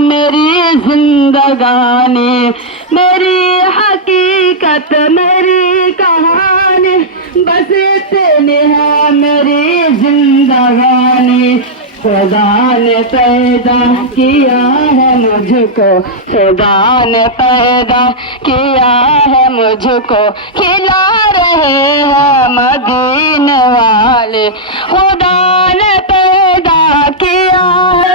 मेरी जिंदगानी, मेरी हकीकत, मेरी कहानी, बस इतनी है मेरी जिंदगानी। खुदा ने पैदा किया है मुझको, खुदा ने पैदा किया है मुझको, खिला रहे हैं मदीने वाले। खुदा ने पैदा किया है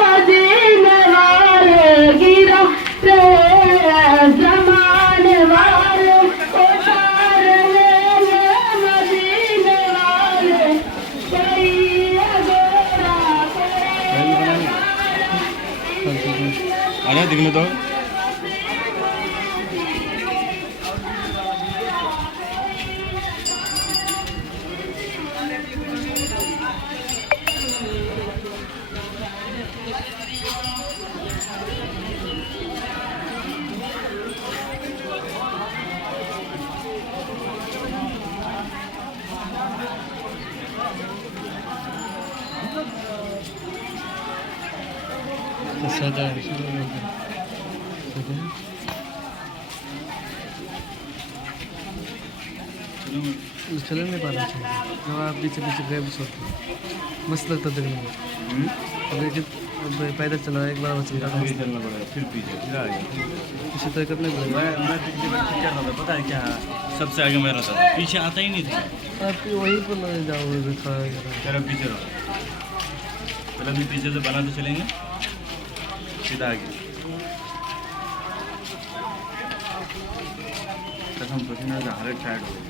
मदीने वाले, गिरा रहे जमाने वाले, उठा रहे मदीने वाले। आया दिखने तो चल नहीं पा रहा जब आप पीछे पीछे गए मस्त लगता देखने में। अब पैदल चला एक बार चल रहा है, चलना पड़ेगा, फिर पीछे फिर आगे पीछे तय करने पड़ेगा। मैं क्या था पता है क्या, सबसे आगे मैं रहता था, पीछे आता ही नहीं था। आप वहीं पर ले जाओगे खड़ा चलो पीछे रहो, पहले भी पीछे से बनाते चलेंगे सीधा आगे। कसम पसीना से हालत टाइट हो गई।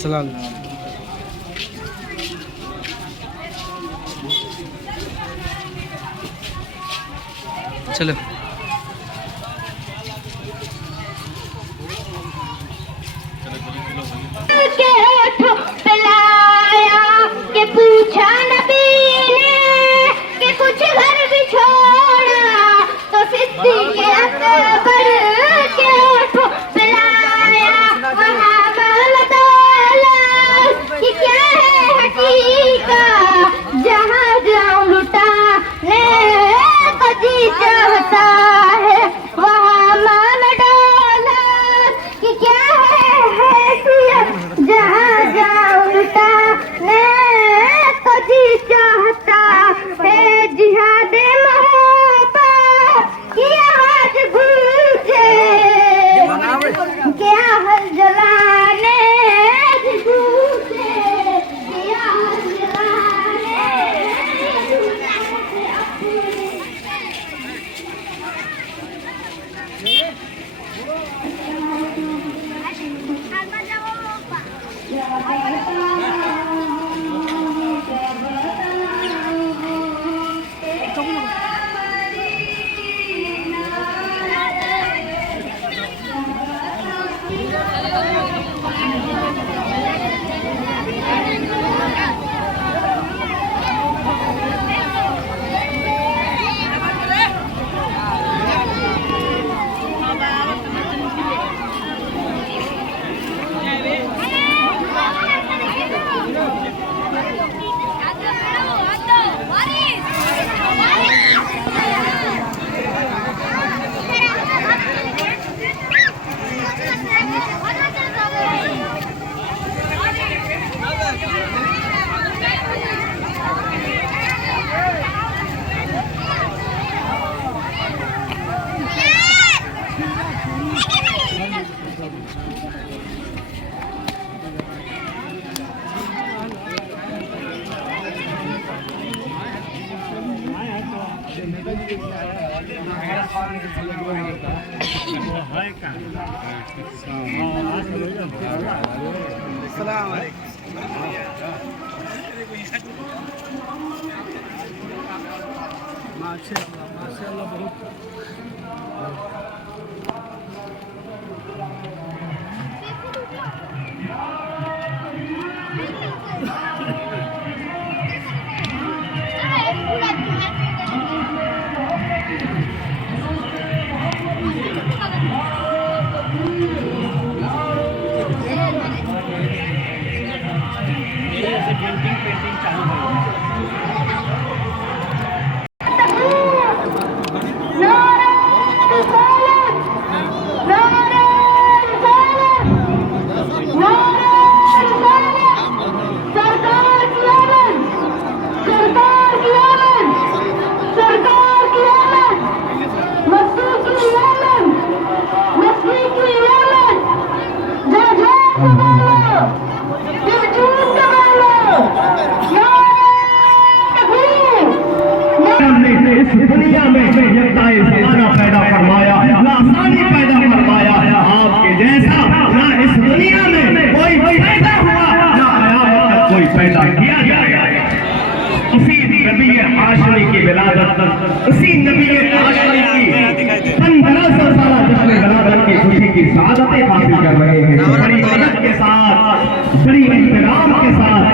सलाम चलो के पूछा नबी ने कि कुछ घर भी छोड़ा, तो सिद्दीक़ अकबर के होठों पिलाया वहाँ महल दौलत कि क्या है हकीकत, जहाँ जाऊँ लुटाने को जी चाहता है, वहाँ मान दौलत कि क्या है हैसियत, जहाँ जाऊँ लुटाने को जी चाहता है, जिहाद मोहब्बत की आवाज़ गूंजे, क्या हल जलाने की गूंजे, क्या हल जलाने माशाल्लाह बहुत सादतें हासिल कर रहे हैं। बड़ी इज्जत के साथ, बड़ी एहतराम के साथ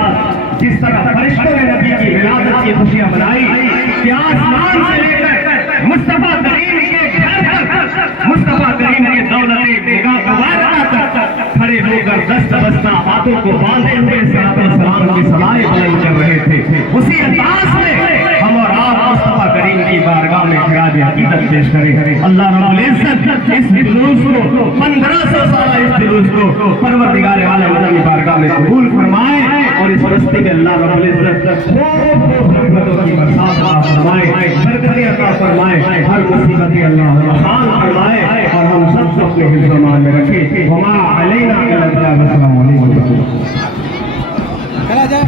जिस तरह फरिश्तों ने नबी की विलादत की खुशियां मनाई कि आसमान से लेकर मुस्तफा करीम के घर तक, मुस्तफा करीम के दौलत निगाह मुबारक तक खड़े होकर दस्त बस्ता बातों को बांधे हुए सलाम की सलाएं बुलंद कर रहे थे। उसी अंदाज में हम और आप मुस्तफा करीम की बारगाह में खिराज अकीदत पेश करें। अल्लाह रब्बुल इज्जत इस जुलूस को 1500 साल इस जुलूस को परवरदिगार आलम की बारगाह में कबूल फरमाए और इस बस्ती में अल्लाह रब्बुल इज्जत खूब रहमतों की बरसात अता फरमाए, बरकतें अता फरमाए, हर मुसीबत अल्लाह आसान फरमाए और हम सब अपने हिफ्ज़-ओ-मान में रखे। वमा अलैना इल्ला अल-बलाग। अस्सलामु अलैकुम। चला जा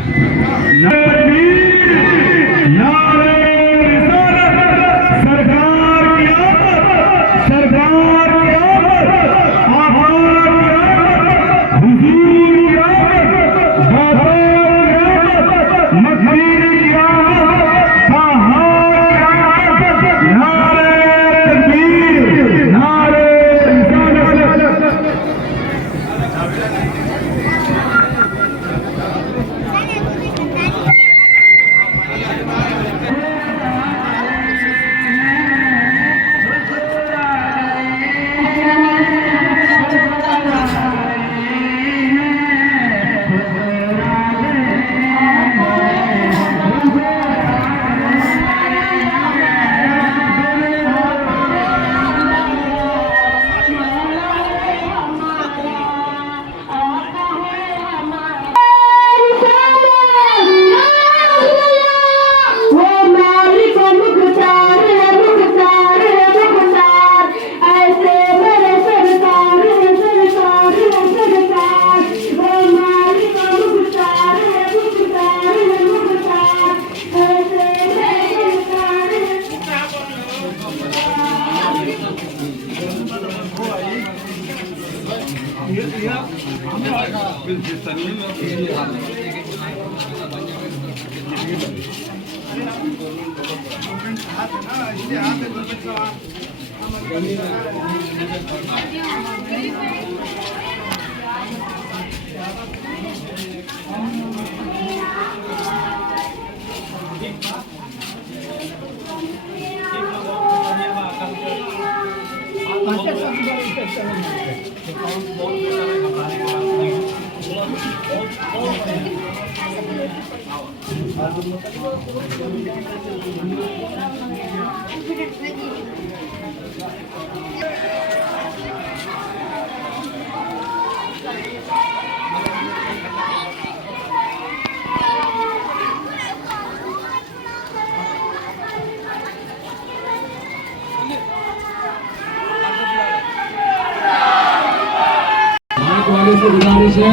वाले से गुजारिश है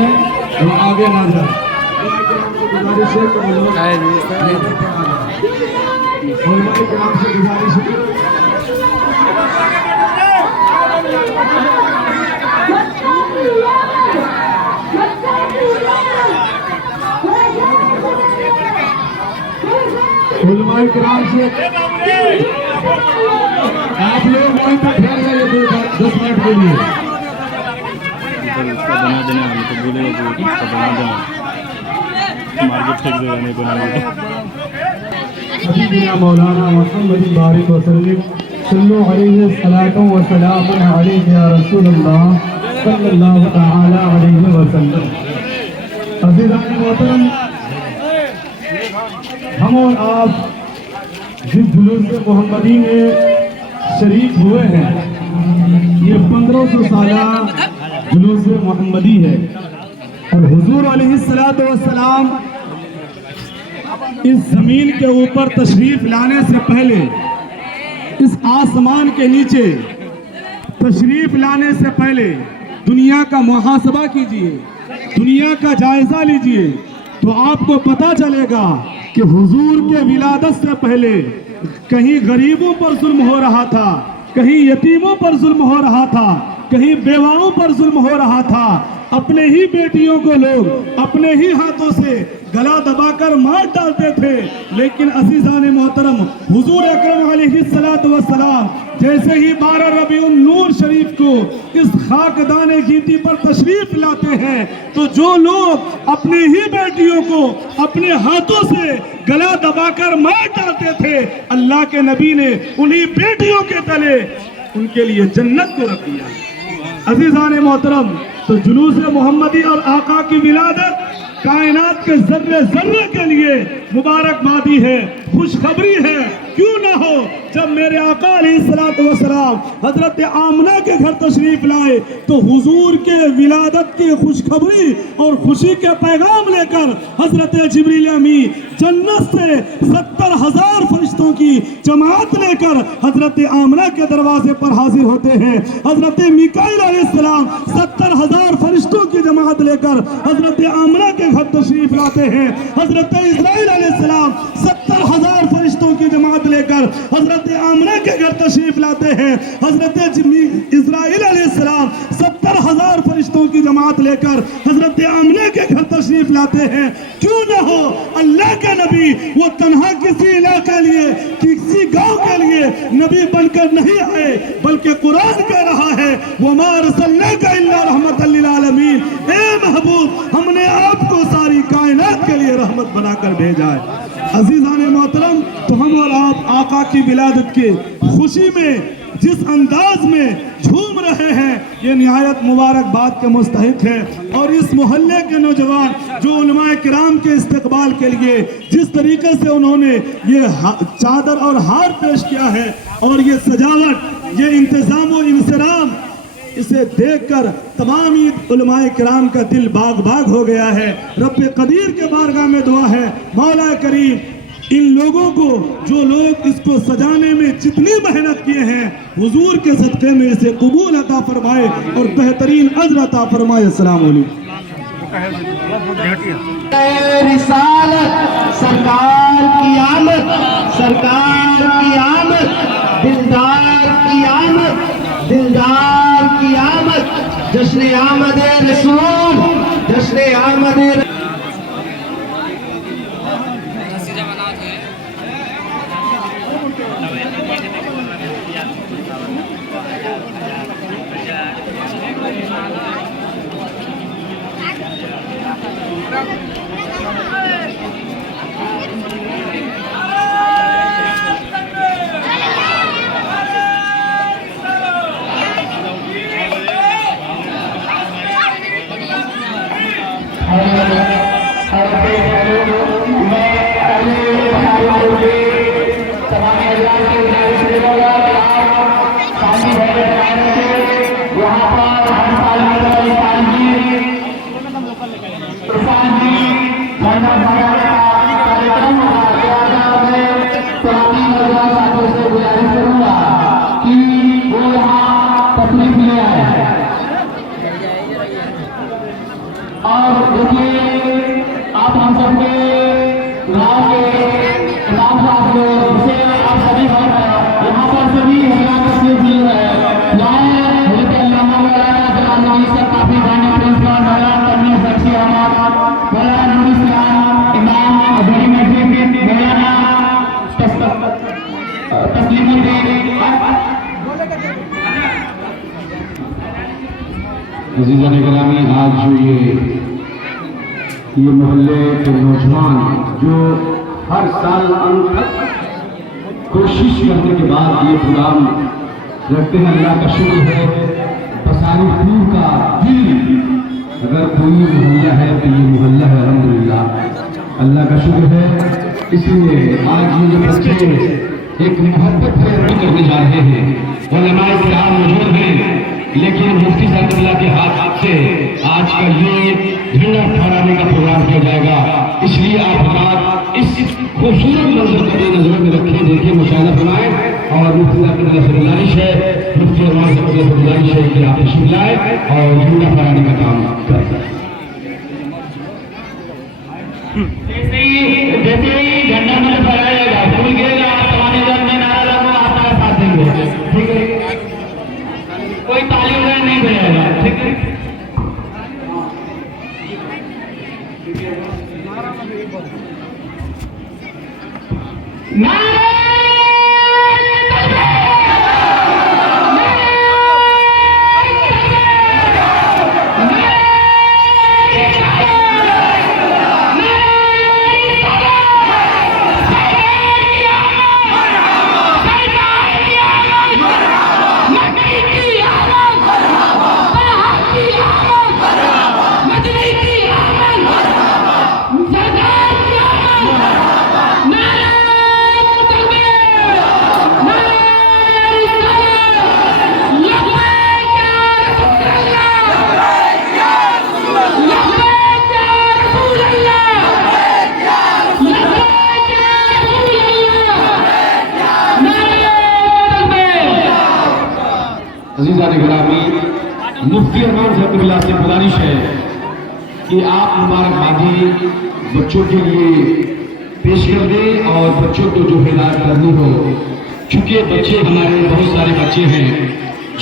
वो आगे ना जाए। गुजारिश है कि वो लोग उलमाए किराम से गुजारिश है उलमाए किराम से आप लोग वहीं पर ठहर जाइए 10 मिनट के लिए। उसका बना देना, हमको बोलेगा तो उसका बना देना, मार्केट फेंक देगा नहीं बनाएगा। मौलाना मुहम्मद बारिक वसल्लम सल्लल्लाहु अलैहि वसल्लम व सलामुन अलैहि या रसूलल्लाह सल्लल्लाहु तआला अलैहि वसल्लम। अज़ीज़ान मोहतरम, हम और आप जिस जुलूस मोहम्मदी में शरीक हुए हैं ये 1500 साला जुलूस मोहम्मदी है और हुजूर अलैहिस्सलातु वस्सलाम इस जमीन के ऊपर तशरीफ लाने से पहले, इस आसमान के नीचे तशरीफ लाने से पहले दुनिया का मुहासबा कीजिए, दुनिया का जायजा लीजिए तो आपको पता चलेगा कि हुजूर के विलादत से पहले कहीं गरीबों पर जुल्म हो रहा था, कहीं यतीमों पर जुल्म हो रहा था, कहीं बेवाओं पर जुल्म हो रहा था। अपने ही बेटियों को लोग अपने ही हाथों से गला दबाकर मार डालते थे, लेकिन अज़ीज़ान मोहतरम हुजूर अकरम अलैहिस्सलातु वस्सलाम जैसे ही 12 रबीउन नूर शरीफ को इस खाकदाने गीती पर तशरीफ लाते हैं तो जो लोग अपनी ही बेटियों को अपने हाथों से गला दबाकर मार डालते थे, अल्लाह के नबी ने उन्हीं बेटियों के तले उनके लिए जन्नत को रख दिया। अजीजान मोहतरम, तो जुलूस मोहम्मदी और आका की विलादत कायनात के जर्रे जर्रे के लिए मुबारकबादी है, खुशखबरी है। क्यों ना हो, जब मेरे आका अलैहिस्सलातु वस्सलाम हजरत आमना के घर तशरीफ लाए तो हुजूर के विलादत की खुशखबरी और खुशी के पैगाम लेकर हजरत जिब्रील अमी जन्नत से 70,000 फरिश्तों की जमात लेकर हजरत आमना के दरवाजे पर हाजिर होते हैं। हजरत मिकाईल अलैहिस्सलाम 70,000 फरिश्तों की जमात लेकर हजरत आमना के घर तशरीफ लाते हैं। हजरत इस्राईल अलैहिस्सलाम 70,000 फरिश्तों की जमात लेकर हजरत आमना के घर तशरीफ लाते हैं। हजरत इस्राईल अलैहिस्सलाम 70,000 फरिश्तों की जमात लेकर हजरत आमना के घर तशरीफ लाते हैं। क्यों ना हो, अल्लाह के नबी वो तन्हा किसी इलाके लिए, किसी गांव के लिए नबी बनकर नहीं आए, बल्कि कुरान कह रहा है वमा अरसलनाका इल्ला रहमतल लिल आलमीन। ए महबूब, हमने आपको सारी कायनात के लिए रहमत बनाकर भेजा है। अजीजान मोहतरम, तो हम और आप आका की विलादत की खुशी में जिस अंदाज में झूम रहे हैं, ये निहायत मुबारकबाद के मुस्तहिक है। और इस मोहल्ले के नौजवान जो उलमाए किराम के इस्तकबाल के लिए जिस तरीके से उन्होंने ये चादर और हार पेश किया है और ये सजावट, ये इंतजाम व इंसराम, इसे देखकर तमाम उलमाए किराम का दिल बाग बाग हो गया है। रब कदीर के बारगाह में दुआ है, मौला करीम इन लोगों को, जो लोग इसको सजाने में जितनी मेहनत किए हैं, हुजूर के सदक़े में इसे कबूल अता फरमाए और बेहतरीन अजर अता फरमाए। अस्सलाम वालेकुम। रिसालत सरकार की आमद, सरकार की आमद, दिलदार की आमद, दिलदार की आमद, जश्न आमद रसूल, जश्न आमद और देखिए आप हम सबके गाँव के इमाम साहब लोग जिसे आप सभी भाई यहाँ पर सभी हमारा तस्वीर दी है। काफी गाने प्रिंसिपल मौलाना तमीर बख्शी अहमद, मौलाना नूर इस्लाम इमाम बड़ी मस्जिद में मौलाना तस्लीमुद्दीन। अज़ीज़ान गिरामी, आज जो ये मोहल्ले के नौजवान जो हर साल अंत तक कोशिश करने के बाद ये प्रोग्राम रखते हैं, अल्लाह का शुक्र है। बसारी पूर का दिल अगर कोई मोहल्ला है तो ये मोहल्ला है, अल्हम्दुलिल्लाह, अल्लाह का शुक्र है। इसलिए आज ये बच्चे एक मोहब्बत करने जा रहे हैं, उलमाए किराम मौजूद हैं, लेकिन मुफ्ती साहब के हाथ से आज का ये झंडा फहराने का प्रोग्राम किया जाएगा। इसलिए आप हमारा इस खूबसूरत मंजर को नजर में रखें, देखें, मुशाहिदा फरमाएं। और मुफ्ती साहब की तरफ से गुजारिश है, मुफ्ती और साहब की तरफ से गुजारिश है कि आप तशरीफ लाएं और झंडा फहराने का काम करें। जैसे ही झंडा में फहराया जाएगा, फूल गिरेगा, समाने में नारा लगा, आपका साथ देंगे, ठीक है? कोई ताली वगैरह नहीं बजाएगा, ठीक है? नारे अजीज़ान गिरामी, मुफ्ती अरमान साहब बिल्ला से गुजारिश है कि आप मुबारकबादी बच्चों के लिए पेश कर दें और बच्चों को जो हिदायत करनी हो, क्योंकि बच्चे हमारे बहुत सारे बच्चे हैं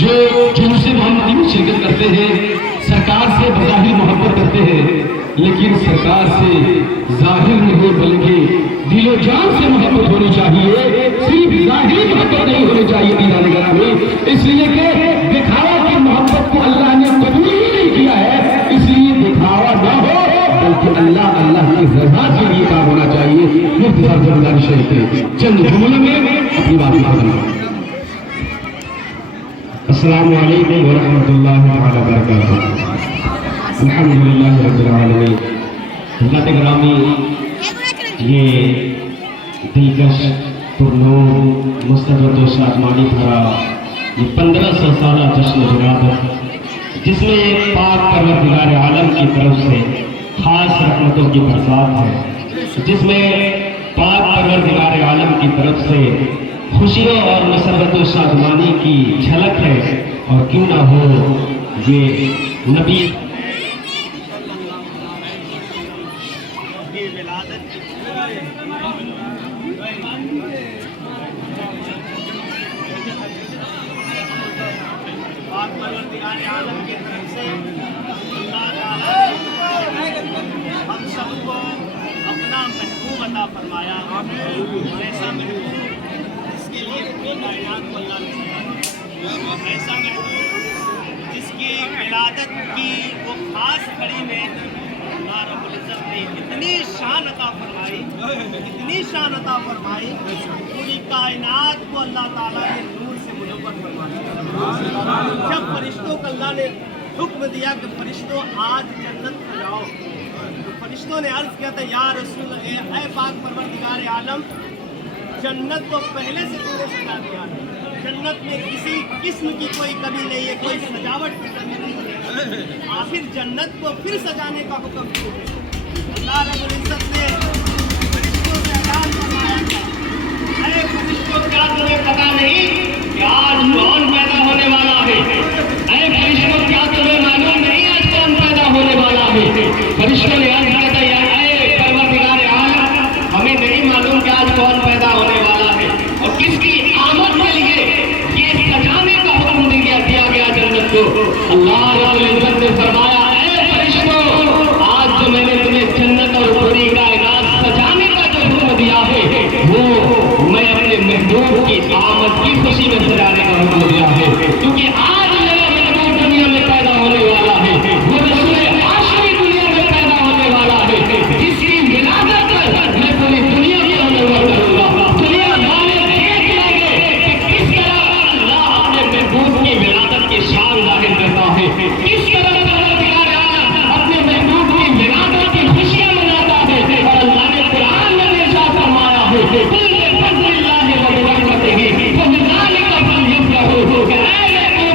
जो जुलूस मोहम्मदी में शिरकत करते हैं, सरकार से बज़ाहिर मोहब्बत करते हैं, लेकिन सरकार से जाहिर नहीं बल्कि दिलो जान से मोहब्बत होनी चाहिए, सिर्फ जाहिर मोहब्बत नहीं होनी चाहिए दीवाने गरा में। इसलिए कि दिखावा की मोहब्बत को अल्लाह ने कबूल ही नहीं किया है, इसलिए दिखावा न हो बल्कि अल्लाह की रज़ा के लिए काम होना चाहिए। मुफ्ती साहब से गुजारिश है कि चंद जुमलों में अपनी बात खत्म। अस्सलामु अलैकुम व रहमतुल्लाहि व बरकातुहू। अल्हम्दुलिल्लाह रब्बिल आलमीन। हज़रत गिरामी, ये दिलकश पुरनूर मुस्तफ़ा शादमानी भरा ये 1500 साल जश्न विरादत, जिसमें पाक परवरदिगार आलम की तरफ से खास रहमतों की बरसात है, जिसमें पाक परवरदिगार आलम की तरफ से खुशियों और मसरत व शादमानी की झलक है। और क्यों ना हो ये नबी हम सबको अपना महबूब अता फरमाया, ऐसा महबूब जिसके लिए पूरी कायनात को अल्लाह ने सजाया, ऐसा महबूब जिसकी विलादत की वो खास घड़ी में अल्लाह रब्बुल इज़्ज़त ने इतनी शान अता फरमाई, इतनी शान अता फरमाई, पूरी कायनात को अल्लाह ताला ने नूर से मुनव्वर फरमाया। जब फरिश्तों को अल्लाह ने हुक्म दिया कि फरिश्तों आज जन्नत में जाओ, तो फरिश्तों ने अर्ज किया था, या रसूल ए पाक परवरदिगार आलम, जन्नत को पहले से तूने सजा दिया, जन्नत में किसी किस्म की कोई कमी नहीं है, कोई सजावट की कमी नहीं है, आखिर जन्नत को फिर सजाने का हुक्म क्यों है? अल्लाह रब्बुल इज़्ज़त ने फरिश्तों से ऐलान फरमाया था, ऐ फरिश्तों, क्या तुम्हें पता नहीं कि आज कौन पैदा होने वाला है? ऐ फरिश्तों, क्या तुम्हें मालूम नहीं आज कौन पैदा होने वाला है? फरिश्तों ने अर्ज किया था, ऐ परवरदिगार आलम, हमें नहीं मालूम कि आज कौन पैदा होने वाला है और किसकी आमद के लिए ये सजाने का हुक्म दिया गया जन्नत को। अल्लाह रब्बुल इज़्ज़त ने फरमाया, ऐ फरिश्तों, आज जो मैंने तुम्हें जन्नत और पूरी कायनात सजाने का जो हुक्म दिया है, वो मैं अपने महबूब की आमद की खुशी में सजाने का हुक्म दिया है, क्योंकि आज मेरा महबूब दुनिया में पैदा होने वाला है, वो रसूल हाशमी दुनिया में पैदा होने वाला है, जिसकी विलादत मैं पूरी दुनिया को मुनव्वर करूंगा। दुनिया वाले देख लेंगे कि किस तरह अल्लाह अपने महबूब की विलादत की शान जाहिर करता है, किस तरह परवरदिगार आलम अपने महबूब की विलादत की खुशियां मनाता है। और अल्लाह ने कुरान में इरशाद फरमाया है, कुल बिफज़लिल्लाहि व बिरहमतिही फबिज़ालिका फलयफ़रहू, कि ऐ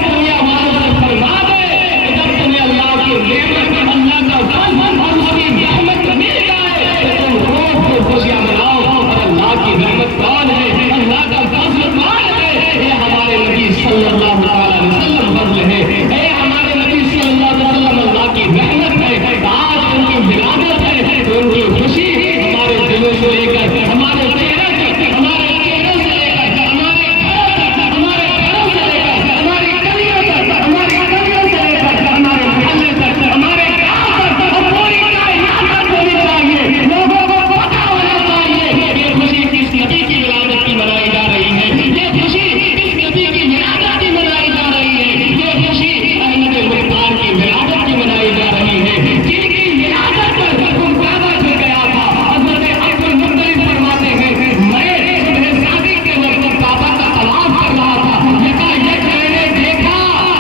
दुनिया वालों से फरमा दे कि जब तुम्हें अल्लाह की नेमत, अल्लाह का फज़ल और उसकी रहमत मिल जाए तो तुम खूब खूब खुशियां मनाओ। और अल्लाह की रहमत कौन है, अल्लाह का फज़ल कौन है? ये हमारे नबी सल्लल्लाहु अलैहि वसल्लम फज़ल है, ये हमारे नबी सल्लल्लाहु अलैहि वसल्लम अल्लाह की रहमत है। आज उनकी विलादत है तो उनकी खुशी हमारे दिलों से लेकर हमारे चेहरे तक, हमारे चेहरों से लेकर हमारे घरों तक, हमारे घरों से लेकर हमारी गलियों तक, हमारी गलियों से लेकर हमारे मोहल्ले तक, हमारे गांव तक और पूरी कायनात तक होनी चाहिए। लोगों को पता होना चाहिए ये खुशी किस नबी की विलादत की मनाई जा रही है, ये खुशी किस नबी की विलादत की मनाई जा रही है, ये खुशी अहमद मुख्तार की विलादत की मनाई जा रही है, जिनकी विलादत पर तुम काबा से गया था। हज़रत अब्दुल मुत्तलिब फरमाते हैं, मैं सुबह शादी के वक्त काबा का तवाफ कर रहा था, यकायक मैंने देखा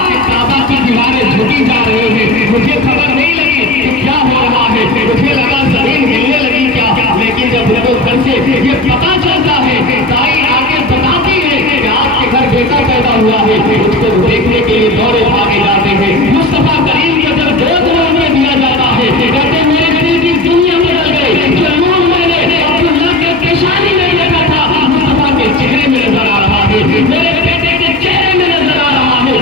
कि काबा की दीवारें झुकी जा रही हैं। मुझे खबर नहीं लगी कि क्या हो रहा है, मुझे लगा जमीन हिलने लगी क्या, लेकिन जब मेरे घर से ये पता चलता है, दाई आके बताती है कि आपके घर बेटा पैदा हुआ है, उसको देखने के लिए दौड़े भागे जाते हैं। मुस्तफा करीम को जब गोद में दिया जाता है, कहते मेरे दिल की दुनिया बदल गई, जो नूर मैंने अब्दुल्लाह के पेशानी में देखा था मुस्तफा के चेहरे में नजर आ रहा है, मेरे बेटे के चेहरे में नजर आ रहा है।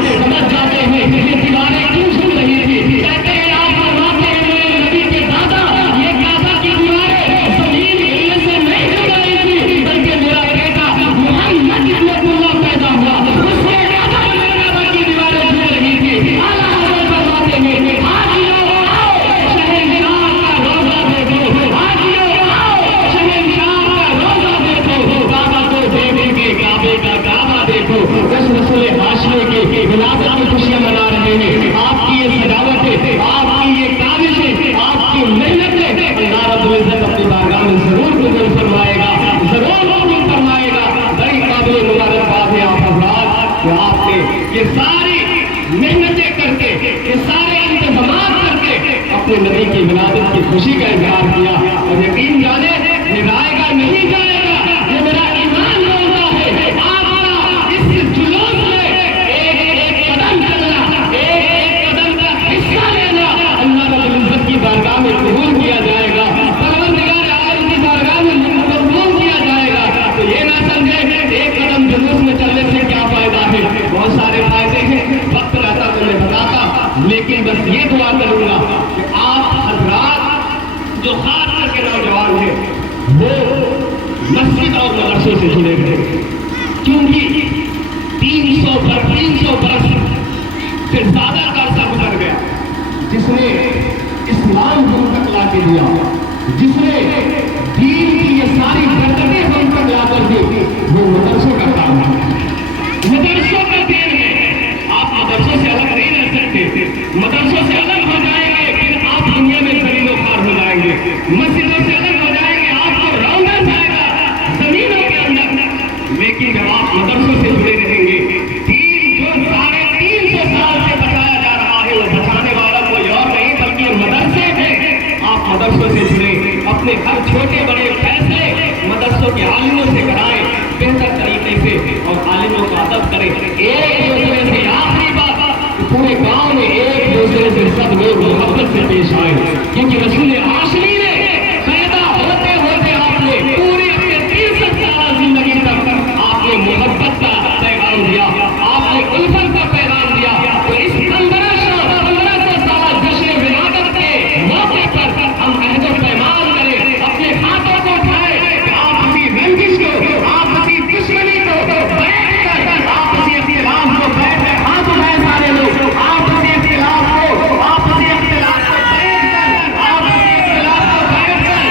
इस रसूल हाशमी की विलादत की खुशियां मना रहे हैं। आपकी ये सजावटें, आपकी ये काविशें, आपकी मेहनतें अल्लाह रब्बुल इज्जत अपनी बारगाह में जरूर कबूल फरमाएगा, जरूर कबूल फरमाएगा। बड़ी काबिल मुबारकबाद है आप हज़रात कि आपने ये सारी मेहनतें करके, ये सारे इंतजाम करके अपने नबी की विलादत की खुशी का इजहार किया। और यकीन जाने निभाएगा नहीं जाएगा, ये मेरा ईमान बोलता है। आपका इस जुलूस में एक एक कदम चलना, एक एक कदम का हिस्सा लेना अल्लाह रब्बुल इज्जत की बारगाह में कबूल किया जाएगा, परवरदिगार आलम की बारगाह में कबूल किया जाएगा। तो ये ना समझे एक कदम जुलूस में चलने से क्या फायदा है, बहुत सारे फायदे हैं, वक्त रहता तो मैं बताता। लेकिन बस ये दुआ करूंगा कि आप हज़रात जो खास करके नौजवान हैं वो मस्जिद और मदरसों से जुड़े हुए, क्योंकि 300 बरस से ज्यादा का अर्सा गुजर गया जिसने इस्लाम हम तक ला के दिया, जिसने दीन की ये सारी बरकतें हम तक ला कर दी, वो मदरसों का काम है, मदरसों का देन है। आप मदरसों से अलग नहीं रह सकते, मदरसों से अलग हो जाएंगे फिर आप दुनिया में जमीनों खार हो जाएंगे, मस्जिदों से अलग हो जाएंगे आपको रौंदा जाएगा जमीनों के अंदर। लेकिन जब आप मदरसों से जुड़े रहेंगे, दीन जो 350 साल से बचाया जा रहा है वो बचाने वाला कोई और नहीं बल्कि मदरसे हैं। आप मदरसों से जुड़े, अपने हर छोटे बड़े फैसले मदरसों के आलिमों से कराएं बेहतर तरीके से और आलिमों का अदब करें। एक दूसरे से आखिरी बात, पूरे गांव में एक दूसरे से सब लोग मोहब्बत से पेश आए, क्योंकि रसूल हाशमी ने पैदा होते होते आपने पूरी अपने 300 साल जिंदगी तक आपने मोहब्बत का पैगाम दिया, आपने उल्फत का पैगाम दिया। तो इस 1500 साल जश्न विलादत के मौके पर हम अहद पैमान करें, अपने हाथों को उठाएं कि आपसी रंजिश को, आपसी दुश्मनी को बैठ कर, आपसी इख्तिलाफ को बैठ कर, हाथ उठाएं सारे लोग, आपसी इख्तिलाफ को, आपसी इख्तिलाफ को बैठ कर, आपसी इख्तिलाफ को बैठ कर,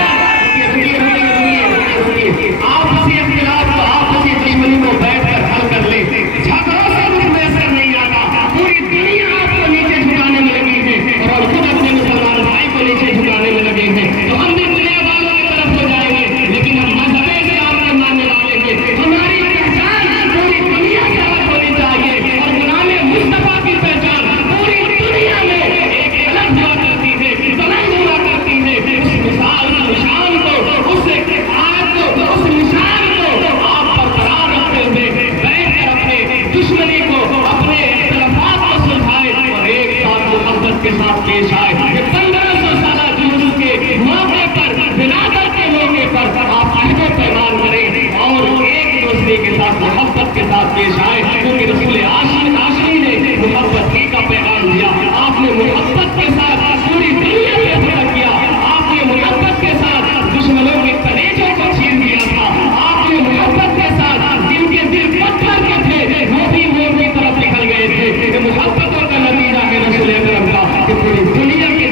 आपसी इख्तिलाफ को, आपसी दुश्मनी को बैठ कर हल कर ले। झगड़ों से कुछ मैसर नहीं आता, पूरी दुनिया आपको नीचे झुकाने में लगी है और खुद अपने मुसलमान भाई को नीचे झुकाने में लगे हैं। तो हम भी दुनिया वालों की तरफ हो जाएंगे, लेकिन हम मजहबे से आपने मानने वाले हैं। हमारी पहचान पूरी दुनिया से अलग होनी चाहिए और गुलाम मुस्तफा की पहचान पूरी दुनिया में एक अलग हुआ करती है, बुलंद हुआ करती है। उस मिसाल की निशान को, उस आयत को, उस निशान को आप बरकरार रखते हुए बैठ कर अपने दुश्मनी को, अपने इख्तिलाफात को सुलझाए और एक साथ मोहब्बत के साथ पेश आए। ये 1500 साल जुलूस के मौके पर, विलादत के मौके पर आप अहद पैमान करें और एक दूसरे के साथ मोहब्बत के साथ पेश आए, क्योंकि रसूल हाशमी ने मोहब्बत की का पैगाम दिया। आपने मोहब्बत के साथ पूरी दुनिया में फर्क किया, आपने मोहब्बत के साथ दुश्मनों के कलेजों को छीन दिया था, आपने मोहब्बत के साथ जिनके दिल पत्थर के थे वो भी तरफ निकल गए थे। मोहब्बतों का नतीजा है रसूल अकरम का कि पूरी दुनिया के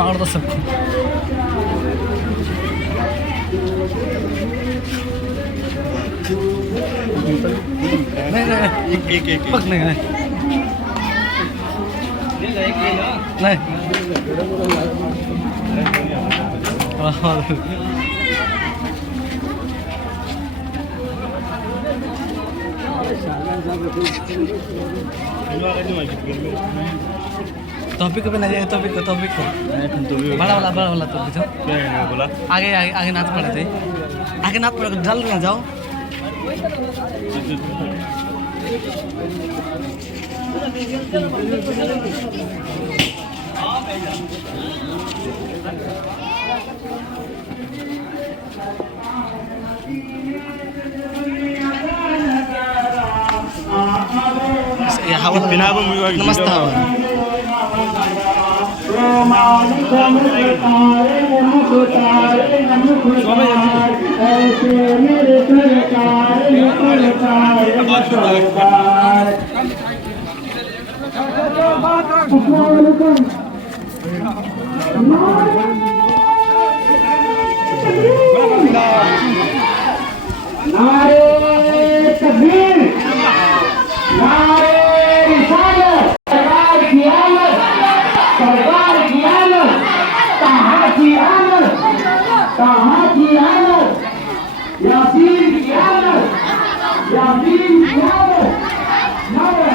फाड़ दो सबको। नहीं नहीं पक नहीं नहीं टॉपिक पे नहीं टॉपिक को बड़ा वाला टॉपिक था। बोला आगे आगे आगे नाच पड़े थे आगे नाच पड़े जल्द ना जाओ। नमस्ते नारे तकबीर, नारे रिसालत, सरकार की आमद, सरकार की आमद, कहाँ की आमद, कहाँ की आमद, यासीन की आमद, यासीन की आमद, नारे